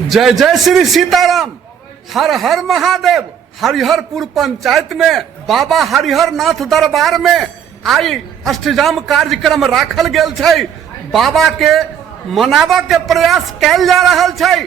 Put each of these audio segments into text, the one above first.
जय जय श्री सीताराम। हर हर महादेव। हरिहरपुर पंचायत में बाबा हरिहर नाथ दरबार में आई अष्टजाम कार्यक्रम राखल गेल छै। बाबा के मनावा के प्रयास कैल जा रहल छै,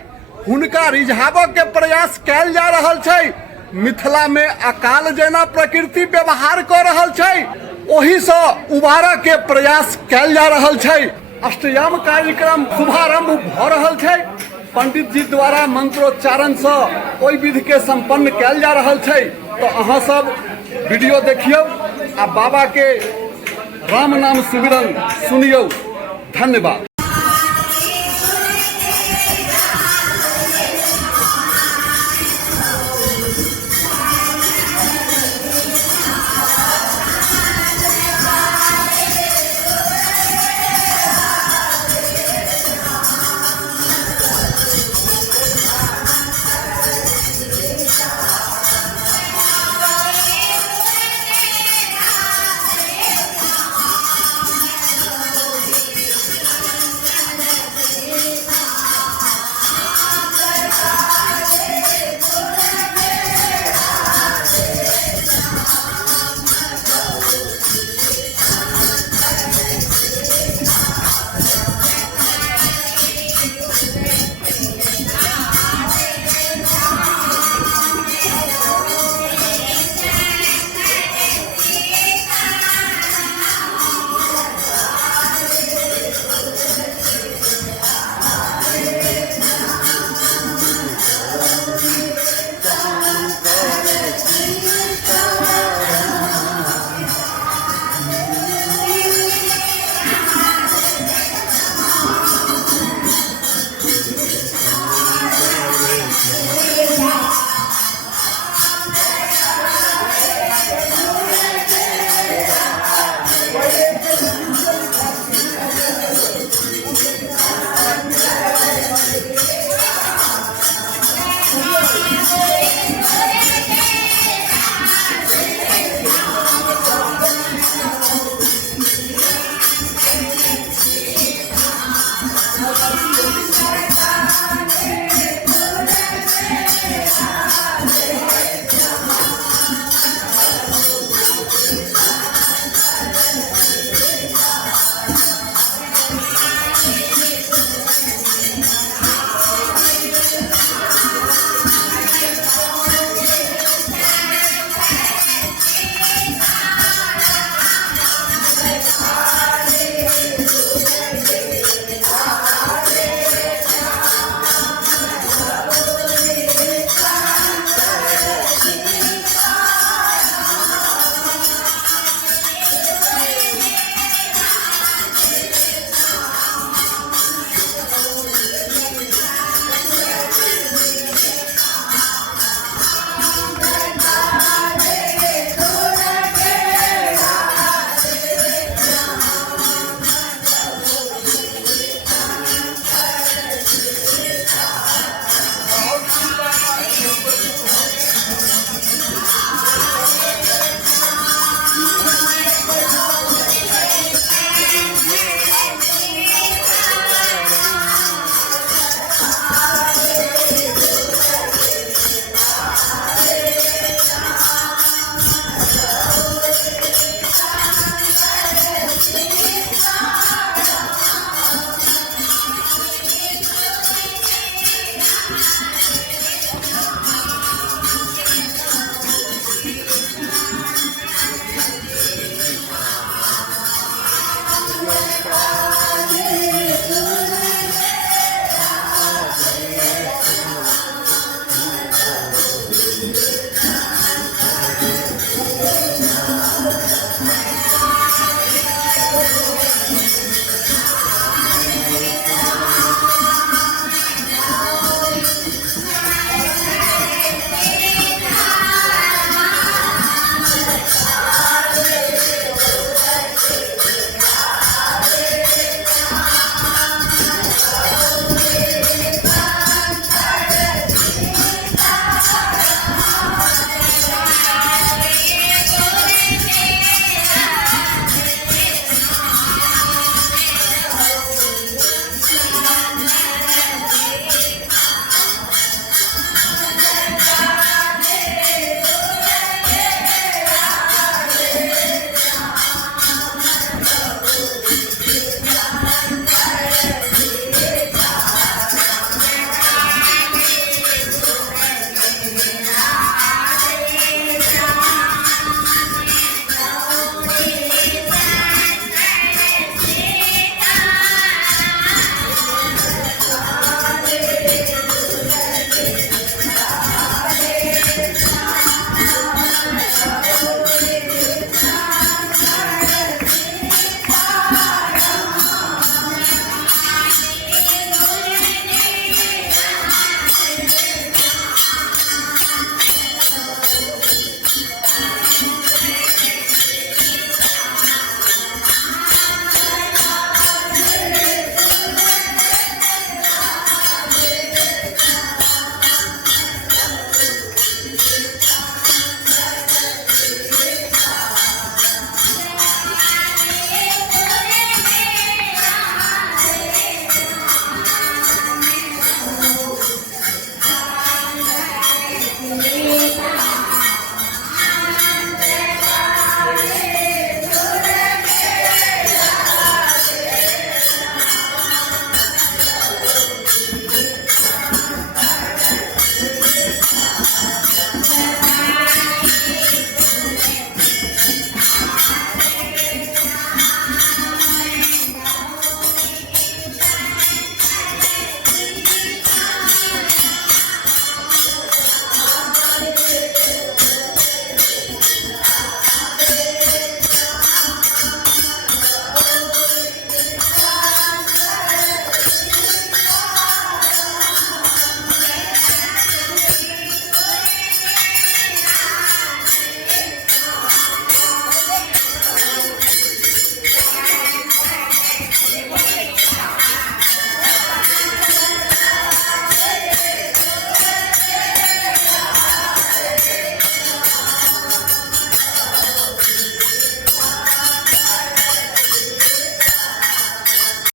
हुनका रिझावा के प्रयास कैल जा रहल छै। मिथिला में अकाल जेना प्रकृति व्यवहार कर रहल छै, ओही से उबारा के प्रयास कैल जा रहल छै। अष्टजाम कार्यक्रम शुभारंभ भ रहल छै। पंडित जी द्वारा मंत्रोच्चारण से ओहि विधि के संपन्न कैल जा रहल छै। तो अहाँ सब वीडियो देखियो आ बाबा के राम नाम सिमरन सुनियो। धन्यवाद।